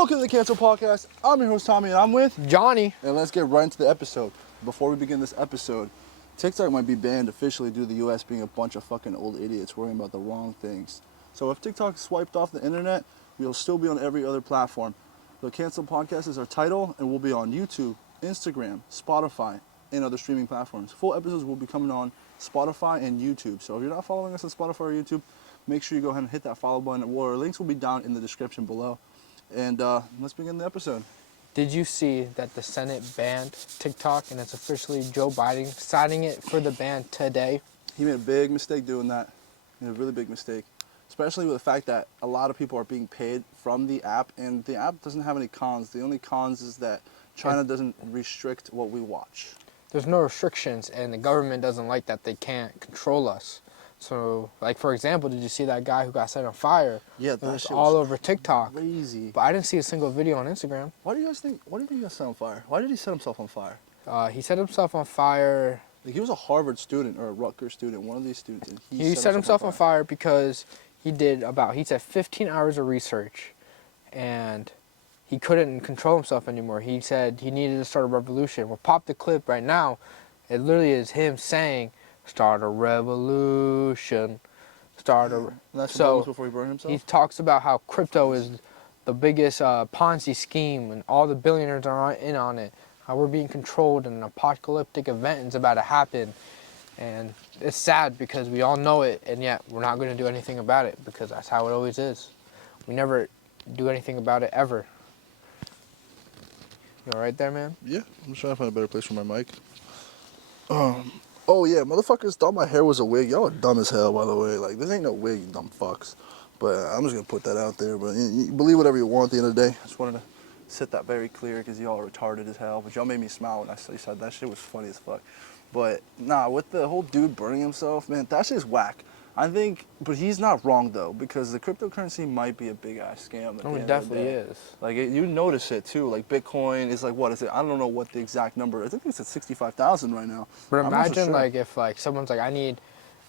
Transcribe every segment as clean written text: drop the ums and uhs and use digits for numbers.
Welcome to the Cancel Podcast. I'm your host, Tommy, and I'm with Johnny. And let's get right into the episode. Before we begin this episode, TikTok might be banned officially due to the U.S. being a bunch of fucking old idiots worrying about the wrong things. So if TikTok is swiped off the internet, we'll still be on every other platform. The Cancel Podcast is our title, and we'll be on YouTube, Instagram, Spotify, and other streaming platforms. Full episodes will be coming on Spotify and YouTube. So if you're not following us on Spotify or YouTube, make sure you go ahead and hit that follow button. Our links will be down in the description below. And let's begin the episode. Did you see that the Senate banned TikTok and it's officially Joe Biden signing it for the ban today? He made a big mistake doing that. He made a really big mistake. Especially with the fact that a lot of people are being paid from the app, and the app doesn't have any cons. The only cons is that China doesn't restrict what we watch. There's no restrictions, and the government doesn't like that they can't control us. So, like, for example, did you see that guy who got set on fire? Yeah, that was all over TikTok. Crazy. But I didn't see a single video on Instagram. Why do you guys think he got set on fire? Why did he set himself on fire? He set himself on fire. Like, he was a Harvard student or a Rutgers student, one of these students. And he set himself on fire because he said 15 hours of research, and he couldn't control himself anymore. He said he needed to start a revolution. We'll pop the clip right now. It literally is him saying, "Start a revolution, start a." And that's so before he burned himself. he talks about how crypto is the biggest Ponzi scheme, and all the billionaires are in on it. How we're being controlled, and an apocalyptic event is about to happen, and it's sad because we all know it, and yet we're not going to do anything about it because that's how it always is. We never do anything about it ever. You all right there, man? Yeah, I'm just trying to find a better place for my mic. Oh yeah, motherfuckers thought my hair was a wig. Y'all are dumb as hell, by the way. Like, this ain't no wig, you dumb fucks. But I'm just gonna put that out there. But you believe whatever you want at the end of the day. I just wanted to set that very clear because y'all are retarded as hell. But y'all made me smile when I said that shit was funny as fuck. But nah, with the whole dude burning himself, man, that shit's whack. I think, but he's not wrong though, because the cryptocurrency might be a big ass scam. Oh, it definitely is. Like, you notice it too. Like, Bitcoin is like, what is it? I don't know what the exact number. I think it's at 65,000 right now. But imagine like if like someone's like, I need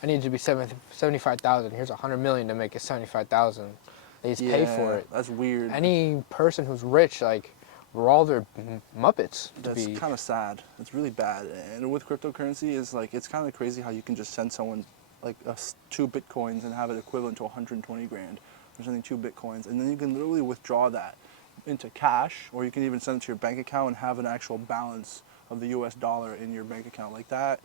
to be 75,000. Here's 100 million to make it 75,000. They just pay for it. That's weird. Any person who's rich, like, we're all their muppets. That's kind of sad. It's really bad. And with cryptocurrency, is like, it's kind of crazy how you can just send someone like 2 Bitcoins and have it equivalent to 120 grand. Or something, 2 Bitcoins, and then you can literally withdraw that into cash, or you can even send it to your bank account and have an actual balance of the US dollar in your bank account. Like, that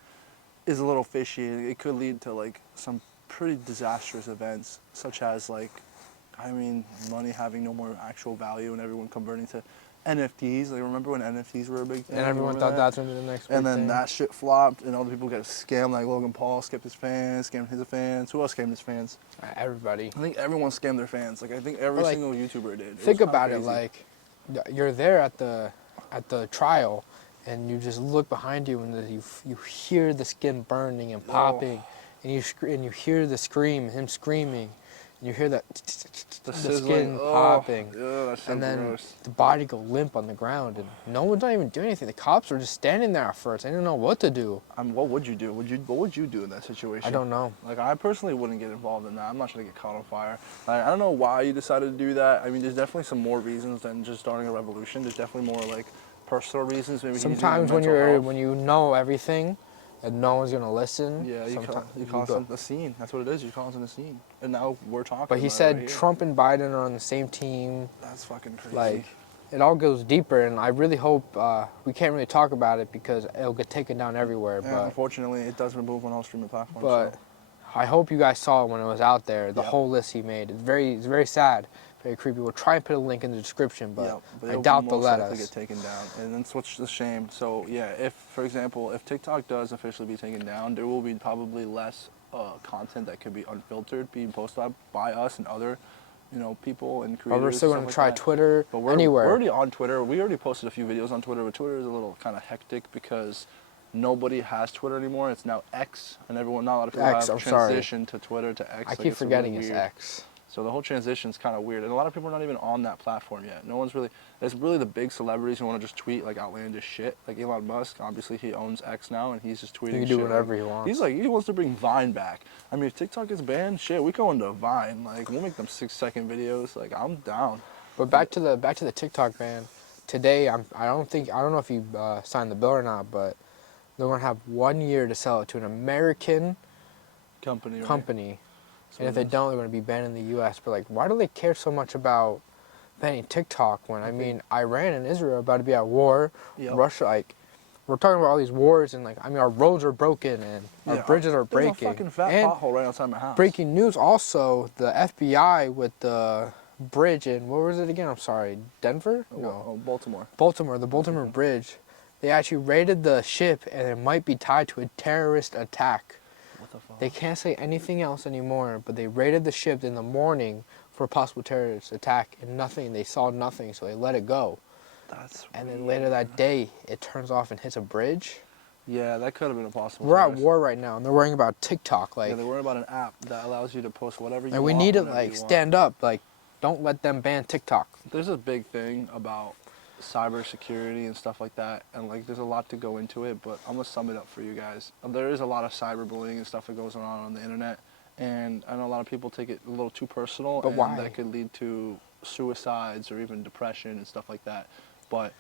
is a little fishy. It could lead to like some pretty disastrous events, such as like, I mean, money having no more actual value and everyone converting to NFTs. Like, remember when NFTs were a big thing? And everyone thought that's going to be the next big And then thing. that shit flopped, and other people got scammed. Like Logan Paul skipped his fans, scammed his fans. Who else scammed his fans? Everybody. I think everyone scammed their fans. Like, I think every single YouTuber did. Think about it. Like, you're there at the trial, and you just look behind you, and you hear the skin burning and popping, and you hear the scream, him screaming. You hear that the skin popping, and then gross. The body go limp on the ground, and no one's not even doing anything. The cops are just standing there at first. They didn't know what to do. What would you do? What would you do in that situation? I don't know. Like, I personally wouldn't get involved in that. I'm not trying to get caught on fire. Like, I don't know why you decided to do that. I mean, there's definitely some more reasons than just starting a revolution. There's definitely more like personal reasons. Maybe sometimes when you know everything, and no one's gonna listen. Yeah, you cause a scene. That's what it is. You're causing a scene. And now we're talking. But he said Trump and Biden are on the same team. That's fucking crazy. Like, it all goes deeper, and I really hope we can't really talk about it because it'll get taken down everywhere. Yeah, but unfortunately, it does remove on all streaming platforms. But so. I hope you guys saw it when it was out there. The whole list he made. It's very sad. Very creepy. We'll try and put a link in the description, but I doubt they'll let us. Get taken down, and that's what's the shame. So yeah, if, for example, if TikTok does officially be taken down, there will be probably less content that could be unfiltered being posted by us and other, people and creators. But we're still going to try Twitter, but anywhere. We're already on Twitter. We already posted a few videos on Twitter, but Twitter is a little kind of hectic because nobody has Twitter anymore. It's now X, and not a lot of people have transitioned to Twitter to X. I keep forgetting it's X. So the whole transition is kind of weird, and a lot of people are not even on that platform yet. No one's really. It's really the big celebrities who want to just tweet like outlandish shit. Like Elon Musk, obviously he owns X now, and he's just tweeting. He can do whatever he wants. He's like, he wants to bring Vine back. I mean, if TikTok is banned, shit, we go into Vine. Like, we'll make them 6-second videos. Like, I'm down. But back to the TikTok ban. Today, I don't know if you signed the bill or not, but they're gonna have 1 year to sell it to an American Company, right? company, That's and what if it they is. don't, they're gonna be banned in the U.S. But like, why do they care so much about banning TikTok when I I mean think- Iran and Israel are about to be at war, Yep. Russia like. We're talking about all these wars and like I mean our roads are broken and our Yeah, bridges are there's breaking. a fucking fat And pothole right outside my house. breaking news also, the FBI with the bridge in, what was it again? I'm sorry, Denver? No. Oh, Baltimore. Baltimore, the Baltimore Bridge. They actually raided the ship and it might be tied to a terrorist attack. What the fuck? They can't say anything else anymore, but they raided the ship in the morning for a possible terrorist attack and nothing. They saw nothing, so they let it go. That's And then weird. later that day, it turns off and hits a bridge. Yeah, that could have been a possible. We're at terrorist. war right now, and they're worrying about TikTok. Like, Yeah, they worry about an app that allows you to post whatever you and want. we need to whenever like you want. stand up. Like, don't let them ban TikTok. There's a big thing about cybersecurity and stuff like that, and like there's a lot to go into it, but I'm gonna sum it up for you guys. There is a lot of cyberbullying and stuff that goes on the internet, and I know a lot of people take it a little too personal, But and why? that could lead to suicides or even depression and stuff like that. But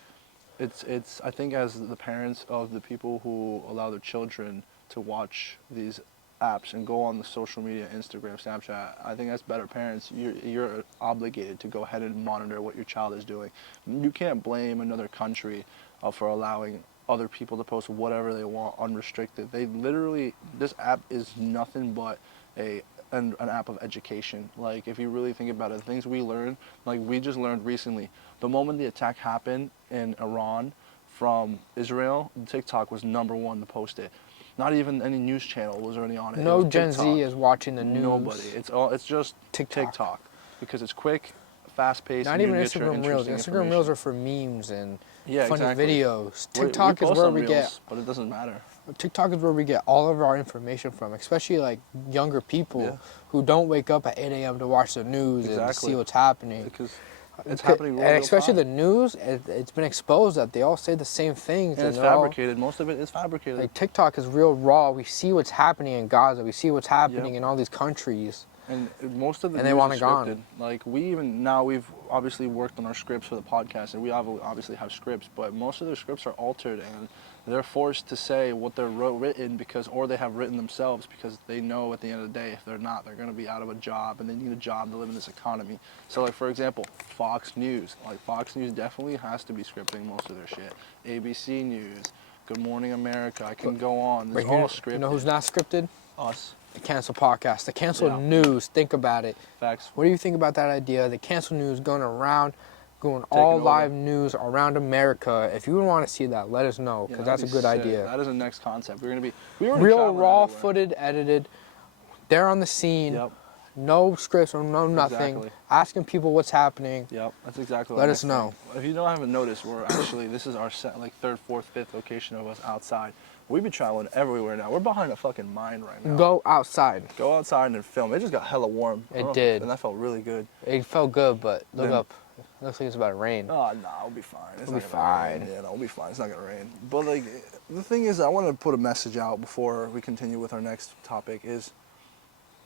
it's I think as the parents of the people who allow their children to watch these apps and go on the social media, Instagram, Snapchat, I think as better parents, you're obligated to go ahead and monitor what your child is doing. You can't blame another country for allowing other people to post whatever they want unrestricted. They literally, this app is nothing but an app of education. Like if you really think about it, the things we learn, like we just learned recently, the moment the attack happened in Iran from Israel, TikTok was #1 to post it. Not even any news channel was already on it. No It was Gen TikTok. Z is watching the news. Nobody. It's just TikTok because it's quick, fast paced. Not and you even get your Instagram Reels. interesting Instagram Reels information. are for memes and Yeah, funny exactly. videos. We TikTok is post where on we Reels, get. but it doesn't matter. TikTok is where we get all of our information from, especially like younger people Yeah. who don't wake up at 8 a.m. to watch the news and Exactly. see what's happening. Because it's happening and especially real the time. news, it's been exposed that they all say the same things. And it's they're all- fabricated. Most of it is fabricated. like TikTok is real raw. We see what's happening in Gaza. We see what's happening Yep. in all these countries. And most of the And they news want is it gone. scripted. Like we've obviously worked on our scripts for the podcast, and we obviously have scripts, but most of their scripts are altered, and they're forced to say what they're written or they have written themselves because they know at the end of the day if they're not, they're going to be out of a job, and they need a job to live in this economy. So like for example, Fox News. Like Fox News definitely has to be scripting most of their shit. ABC News, Good Morning America. I can go on. It's But all you scripted. know who's not scripted? Us. The cancel podcast, the cancel Yeah. news. Think about it. Facts. What do you think about that idea? The cancel news going all over. live news around America. If you want to see that, let us know because Yeah, that's a that'd good be sick. idea. That is the next concept. We already Real traveling raw everywhere. footage, edited. They're on the scene. Yep. No scripts or no nothing. Exactly. Asking people what's happening. Yep, that's exactly what Let I'm us know. saying. If you haven't noticed, we're actually, this is our third, fourth, fifth location of us outside. We be traveling everywhere now. We're behind a fucking mine right now. Go outside. Go outside and film. It just got hella warm. I It don't know, did. And that felt really good. It felt good, but look Then- up. It looks like it's about to rain. Oh, no, we'll be fine. It's We'll not be gonna rain. fine. Yeah, no, we'll be fine. It's not gonna rain. But like, the thing is, I want to put a message out before we continue with our next topic. Is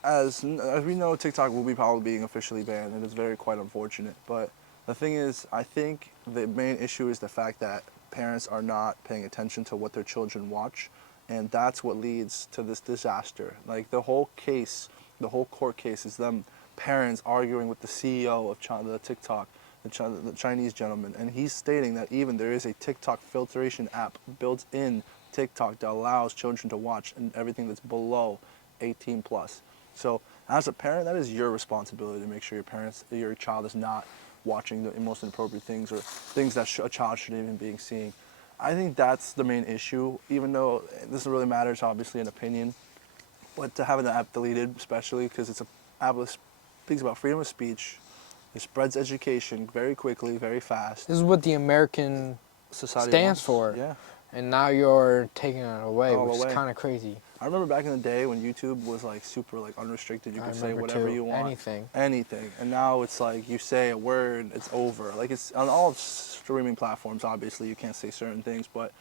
as we know, TikTok will be probably being officially banned, and it's very quite unfortunate. But the thing is, I think the main issue is the fact that parents are not paying attention to what their children watch, and that's what leads to this disaster. Like the whole case, the whole court case is them parents arguing with the CEO of the TikTok, the Chinese gentleman, and he's stating that even there is a TikTok filtration app built in TikTok that allows children to watch and everything that's below 18 plus. So as a parent, that is your responsibility to make sure your child is not watching the most inappropriate things or things that a child shouldn't even be seeing. I think that's the main issue, even though this really matters, obviously, an opinion. But to have the app deleted, especially because it's an app that speaks about freedom of speech, it spreads education very quickly, very fast. This is what the American Society stands wants. for. Yeah. And now you're taking it away, All which away. is kind of crazy. I remember back in the day when YouTube was like super like unrestricted. You I could say remember whatever too. you want. Anything. And now it's like you say a word, it's over. Like it's on all streaming platforms, obviously you can't say certain things, but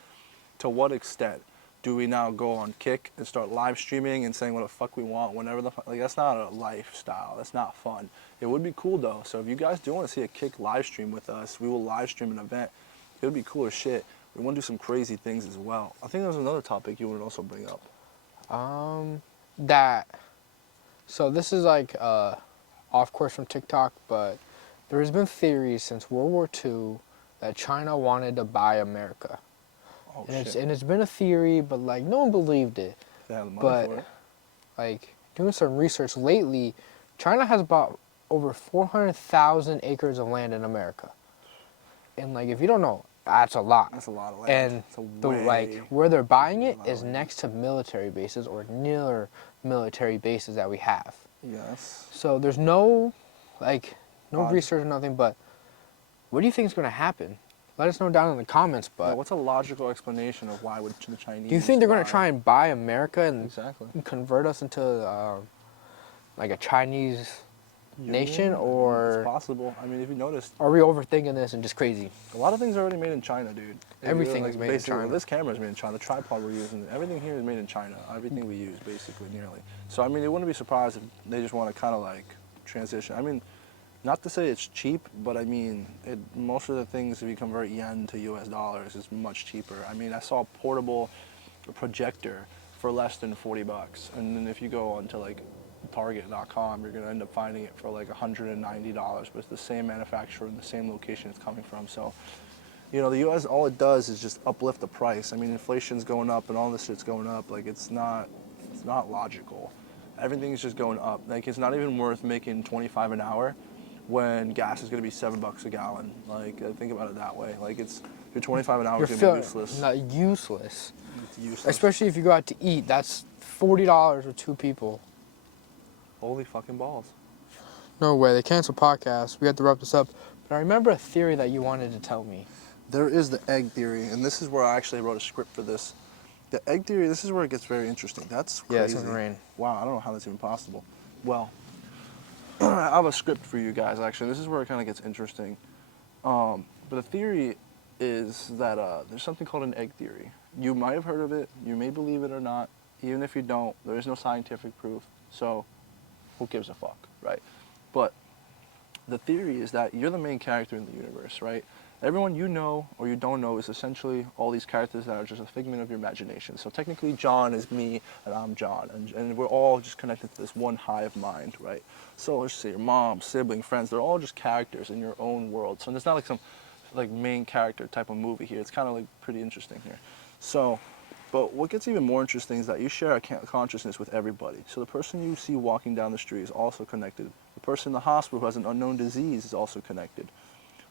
to what extent do we now go on Kick and start live streaming and saying what the fuck we want whenever the fuck? Like that's not a lifestyle. That's not fun. It would be cool though. So if you guys do want to see a Kick live stream with us, we will live stream an event. It would be cool as shit. We want to do some crazy things as well. I think there was another topic you would also bring up. That. So this is like off course from TikTok, but there's been theories since World War II that China wanted to buy America. Oh And shit. it's been a theory, but like no one believed it. They have the money But for it. like doing some research lately, China has about over 400,000 acres of land in America. And like if you don't know, that's a lot. That's a lot of land. And It's a the way- like where they're buying it lot of is land. next to military bases or near military bases that we have. Yes. So there's no like no Logic. research or nothing, but what do you think is going to happen? Let us know down in the comments. Yeah, But what's a logical explanation of why would the Chinese? do you think they're going buy- to try and buy America and Exactly. convert us into like a Chinese nation, Union? or It's possible. I mean, if you noticed, are we overthinking this and just crazy? a lot of things are already made in China, dude. Everything is made in basically, China. This camera is made in China. The tripod we're using, everything here is made in China. Everything we use, basically, nearly. So, I mean, it wouldn't be surprised if they just want to kind of like transition. I mean, not to say it's cheap, but I mean, most of the things, if you convert yen to US dollars, is much cheaper. I mean, I saw a portable projector for less than 40 bucks. And then if you go onto like Target.com, you're going to end up finding it for like $190, but it's the same manufacturer and the same location it's coming from. So, you know, the U.S., all it does is just uplift the price. I mean, inflation's going up and all this shit's going up. Like, it's not logical. Everything's just going up. Like, it's not even worth making 25 an hour when gas is going to be $7 a gallon. Like, think about it that way. Like, your 25 an hour is going to be useless. Not useless. It's useless. Especially if you go out to eat. That's $40 for 2 people. Holy fucking balls. No way. They cancel podcasts. We have to wrap this up. But I remember a theory that you wanted to tell me. There is the egg theory, and this is where I actually wrote a script for this. The egg theory, this is where it gets very interesting. That's crazy. Yeah, it's gonna rain. Wow, I don't know how that's even possible. Well, I have a script for you guys, actually. This is where it kind of gets interesting. But the theory is that there's something called an egg theory. You might have heard of it. You may believe it or not. Even if you don't, there is no scientific proof. So who gives a fuck, right? But the theory is that you're the main character in the universe, right? Everyone you know or you don't know is essentially all these characters that are just a figment of your imagination. So technically John is me and I'm John, and we're all just connected to this one hive mind, right? So let's say your mom, sibling, friends, they're all just characters in your own world. So there's not like some like main character type of movie here. It's kind of like pretty interesting here. So, but what gets even more interesting is that you share a consciousness with everybody. So the person you see walking down the street is also connected. The person in the hospital who has an unknown disease is also connected.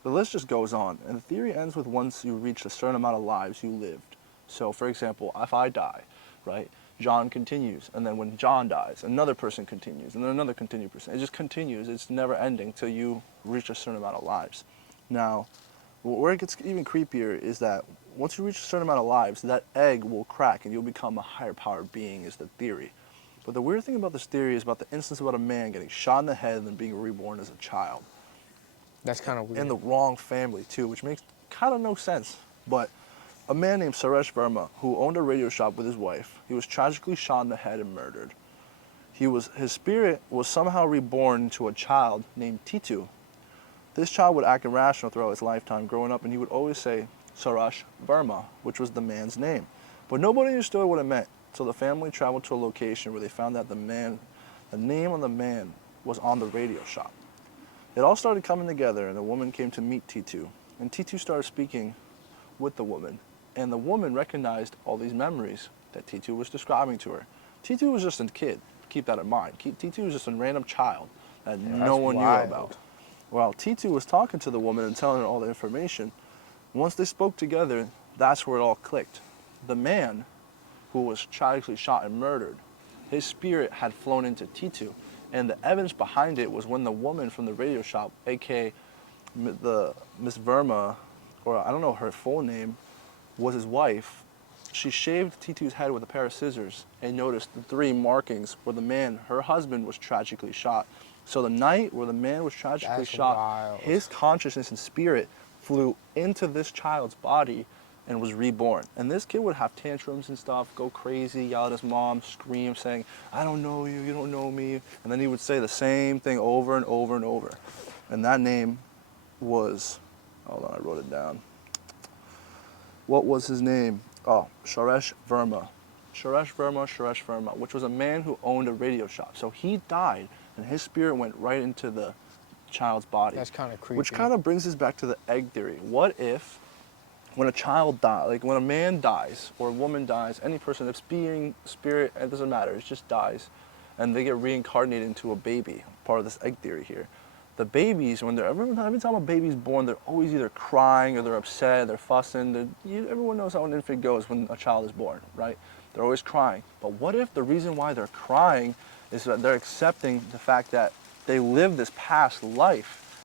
The list just goes on, and the theory ends with once you reach a certain amount of lives you lived. So, for example, if I die, right, John continues, and then when John dies, another person continues, and then another continued person. It just continues. It's never ending till you reach a certain amount of lives. Now, where it gets even creepier is that once you reach a certain amount of lives, that egg will crack, and you'll become a higher powered being, is the theory. But the weird thing about this theory is about the instance about a man getting shot in the head and then being reborn as a child. That's kind of weird. In the wrong family too, which makes kind of no sense. But a man named Suresh Verma, who owned a radio shop with his wife, he was tragically shot in the head and murdered. His spirit was somehow reborn into a child named Titu. This child would act irrational throughout his lifetime growing up, and he would always say Suresh Verma, which was the man's name. But nobody understood what it meant, so the family traveled to a location where they found that the name of the man was on the radio shop. It all started coming together, and the woman came to meet Titu. And Titu started speaking with the woman. And the woman recognized all these memories that Titu was describing to her. Titu was just a kid. Keep that in mind. Titu was just a random child that no one knew about. While Titu was talking to the woman and telling her all the information, once they spoke together, that's where it all clicked. The man who was tragically shot and murdered, his spirit had flown into Titu. And the evidence behind it was when the woman from the radio shop, aka the Miss Verma, or I don't know her full name, was his wife, she shaved Titu's head with a pair of scissors and noticed the 3 markings where the man, her husband, was tragically shot. So the night where the man was tragically shot, wild. his consciousness and spirit flew into this child's body and was reborn. And this kid would have tantrums and stuff, go crazy, yell at his mom, scream, saying, I don't know you, you don't know me. And then he would say the same thing over and over and over. And that name was, hold on, I wrote it down. What was his name? Oh, Suresh Verma. Suresh Verma, which was a man who owned a radio shop. So he died, and his spirit went right into the child's body. That's kind of creepy. Which kind of brings us back to the egg theory. What if, when a child dies, like when a man dies or a woman dies, any person that's being, spirit, it doesn't matter, it just dies, and they get reincarnated into a baby, part of this egg theory here. The babies, when every time a baby's born, they're always either crying or they're upset, they're fussing. Everyone knows how an infant goes when a child is born, right? They're always crying. But what if the reason why they're crying is that they're accepting the fact that they lived this past life